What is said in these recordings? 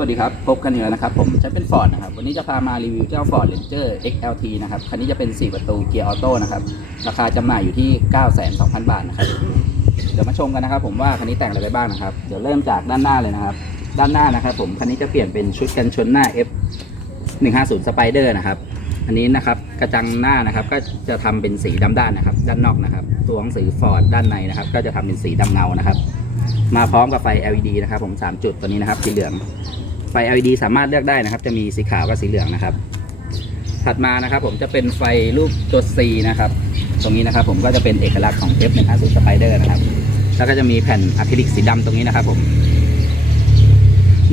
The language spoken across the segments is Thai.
สวัสดีครับ พบกันอีกแล้วนะครับ ผมฉันเป็นฟอร์ดนะครับ วันนี้จะพามารีวิวเจ้า Ford Ranger XLT นะครับ คันนี้จะเป็น 4 ประตูเกียร์ออโต้นะครับ ราคาจำหน่ายอยู่ที่9,200,000 บาทนะครับ เดี๋ยวมาชมกันนะครับ ผมว่าคันนี้แต่งอะไรไปบ้างนะครับ เดี๋ยวเริ่มจากด้านหน้าเลยนะครับ ด้านหน้านะครับ ผม คันนี้จะเปลี่ยนเป็นชุดกันชนหน้า F 150 Spider นะครับ อันนี้นะครับ กระจังหน้านะครับ ก็จะทำเป็นสีดำด้านนะครับ ด้านนอกนะครับ ตัวหนังสือ Ford ด้านในนะครับ ก็จะทำเป็นสีดำเงานะครับมาพร้อมกับไฟ LED นะครับผม 3 จุดตัวนี้นะครับสีเหลือง LED สามารถเลือกได้นะครับ จะมีสีขาวกับสีเหลืองนะครับ ถัดมานะครับ ผมจะเป็นไฟรูปตัว C นะครับ ตรงนี้นะครับ ผมก็จะเป็นเอกลักษณ์ของ F150 Spider นะครับ แล้วก็จะมีแผ่นอะคริลิกสีดำตรงนี้นะครับ ผม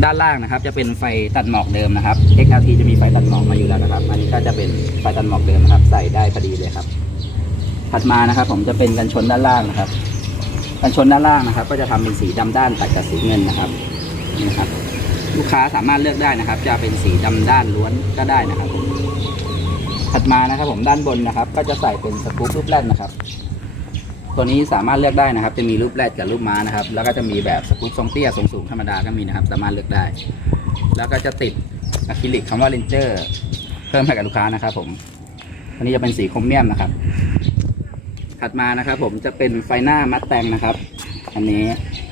ด้านล่างนะครับ จะเป็นไฟตัดหมอกเดิมนะครับ XLT จะมีไฟตัดหมอกมาอยู่แล้วนะครับ อันนี้ก็จะเป็นไฟตัดหมอกเดิมนะครับ ใส่ได้พอดีเลยครับถัดมานะครับ ผมจะเป็นกันชนด้านล่างนะครับกันชนด้านล่างนะครับ ก็จะทำเป็นสีดำด้านตัดกับสีเงินนะครับนี่นะครับ ลูกค้าสามารถเลือกได้นะครับ จะเป็นสีดำด้านล้วนก็ได้นะครับผมถัดมานะครับผมด้านบนนะครับ ก็จะใส่เป็นสกู๊ปรูปแรดนะครับ ตัวนี้สามารถเลือกได้นะครับ จะมีรูปแรดกับรูปม้านะครับ แล้วก็จะมีแบบสกู๊ปทรงเตี้ยทรงสูงธรรมดาก็มีนะครับ สามารถเลือกได้ แล้วก็จะติดอะคริลิกคำว่าเลนเจอร์เพิ่มให้กับลูกค้านะครับ ผมอันนี้จะเป็นสีโครเมียมนะครับ ถัดมานะครับ ผมจะเป็นไฟหน้ามัดแต่งนะครับ อันนี้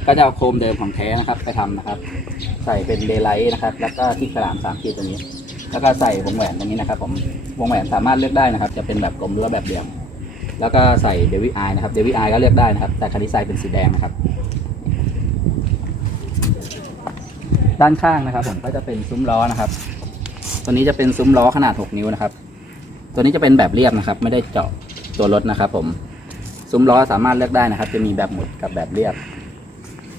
ก็จะเอาโคมเดิมของแท้นะครับ ไปทำนะครับ ใส่เป็นเดย์ไลท์นะครับ แล้วก็ที่กระดามสามขีดตัวนี้ แล้วก็ใส่วงแหวนตรงนี้นะครับ ผมวงแหวนสามารถเลือกได้นะครับ จะเป็นแบบกลมหรือแบบเหลี่ยม แล้วก็ใส่เดวิไอนะครับเดวิไอก็เลือกได้นะครับ แต่คันนี้ใส่เป็นสีแดงนะครับ ด้านข้างนะครับ ผมก็จะเป็นซุ้มล้อนะครับ ตัวนี้จะเป็นซุ้มล้อขนาด 6 นิ้วนะครับ ตัวนี้จะเป็นแบบเรียบนะครับ ไม่ได้เจาะตัวรถนะครับ ผมซุ้มล้อสามารถเลือกได้นะครับ จะมีแบบหมุดกับแบบเรียบ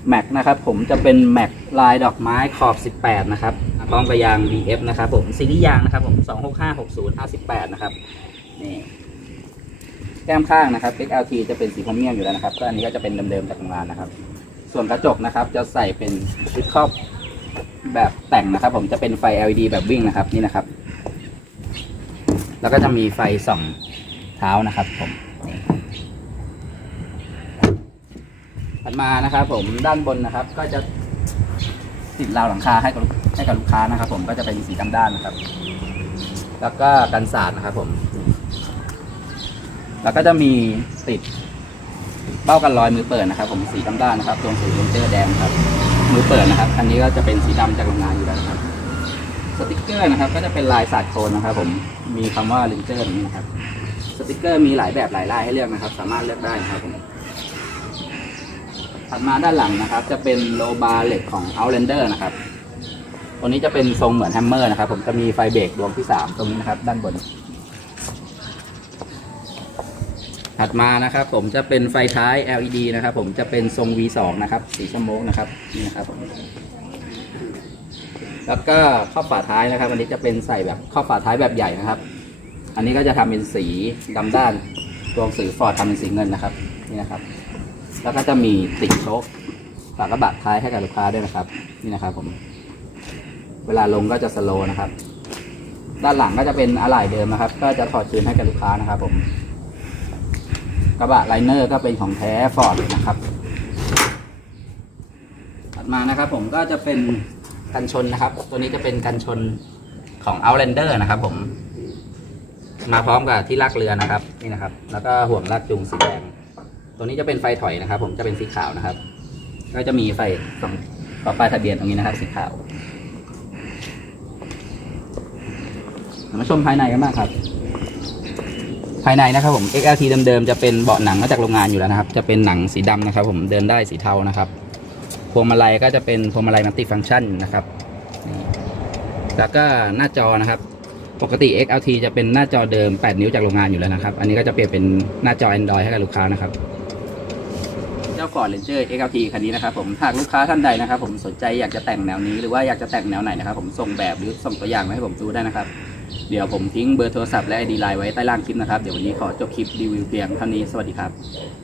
แม็กนะครับผมจะเป็นแม็กลายดอกไม้ขอบ 18 นะครับพร้อมกับยาง BF นะครับผมซีรีส์ยางนะครับผม265 60 58 นะครับนี่แก้มข้างนะครับ XLT จะเป็นสีพรเมียมอยู่แล้วนะครับก็อันนี้ก็จะเป็นเดิมๆจากโรงงานนะครับ ส่วนกระจกนะครับจะใส่เป็นชุดครอบแบบแต่งนะครับ ผมจะเป็นไฟ LED แบบวิ่งนะครับนี่นะครับ แล้วก็จะมีไฟส่องเท้านะครับผมนี่ ถัดมานะครับผมด้านบนนะครับ ก็จะติดราวหลังคาให้กับให้กับลูกค้านะครับ ผมก็จะเป็นสีดำด้านนะครับ แล้วก็กันสาดนะครับผม แล้วก็จะมีติดเบ้ากันรอยมือเปิดนะครับ ผมสีดำด้านนะครับตรงสีเลนเจอร์แดงครับ มือเปิดนะครับ อันนี้ก็จะเป็นสีดำจากโรงงานอยู่แล้วครับสติกเกอร์นะครับ ก็จะเป็นลายสาดโคนนะครับ ผมมีคำว่าเลนเจอร์นี้นะครับ สติกเกอร์มีหลายแบบหลายลายให้เลือกนะครับ สามารถเลือกได้นะครับผม ถัดมาด้านหลังนะครับ จะเป็นโลบาร์เหล็กของ Outlander นะครับ ตัวนี้จะเป็นทรงเหมือนแฮมเมอร์นะครับ ผมจะมีไฟเบรกดวงที่ 3 ตรงนี้นะครับ ด้านบน ถัดมานะครับ ผมจะเป็นไฟท้าย LED นะครับ ผมจะเป็นทรง V2 นะครับ สีชมพูนะครับนี่นะครับผมแล้วก็ข้อบฝาท้ายนะครับ อันนี้จะเป็นใส่แบบข้อบฝาท้ายแบบใหญ่นะครับ อันนี้ก็จะทำเป็นสีดำด้าน ตัวหนังสือฟอร์ดทำเป็นสีเงินนะครับ นี่นะครับ แล้วก็จะมีติดโชคฝากระบะท้ายให้กับลูกค้าด้วยนะครับ นี่นะครับผม เวลาลงก็จะสโลว์นะครับ ด้านหลังก็จะเป็นอะไหล่เดิมนะครับ ก็จะถอดคืนให้กับลูกค้านะครับ ผม กระบะไลเนอร์ก็เป็นของแท้ฟอร์ดนะครับ ถัดมานะครับ ผมก็จะเป็นกันชนนะครับ ตัวนี้จะเป็นกันชนของ Outlander นะครับ ผม มาพร้อมกับที่ลากเรือนะครับ นี่นะครับ แล้วก็ห่วงลากจูงสีแดง ตัวนี้จะเป็นไฟถอยนะครับ ผมจะเป็นสีขาวนะครับ ก็จะมีไฟสองต่อป้ายทะเบียนตรงนี้นะครับสีขาวมาชมภายในกันบ้างครับ ภายในนะครับผม XLT เดิมๆจะเป็นเบาะหนังมาจากโรงงานอยู่แล้วนะครับ จะเป็นหนังสีดำนะครับ ผมเดินได้สีเทานะครับพวงมาลัยก็จะเป็นพวงมาลัยมัลติฟังก์ชันนะครับแล้วก็หน้าจอนะครับ ปกติ XLT จะเป็นหน้าจอเดิม 8 นิ้วจากโรงงานอยู่แล้วนะครับ อันนี้ก็จะเปลี่ยนเป็นหน้าจอ Android ให้กับลูกค้านะครับ จ้า Ford Ranger XLT คันนี้นะครับผมหากลูกค้าท่านใดนะครับผมสนใจอยากจะแต่งแนวนี้หรือว่าอยากจะแต่งแนวไหนนะครับผมส่งแบบหรือส่งตัวอย่างมาให้ผมดูได้นะครับ เดี๋ยวผมทิ้งเบอร์โทรศัพท์และ ID ไลน์ไว้ใต้ล่างคลิปนะครับ เดี๋ยววันนี้ขอจบคลิปรีวิวเพียงเท่านี้สวัสดีครับ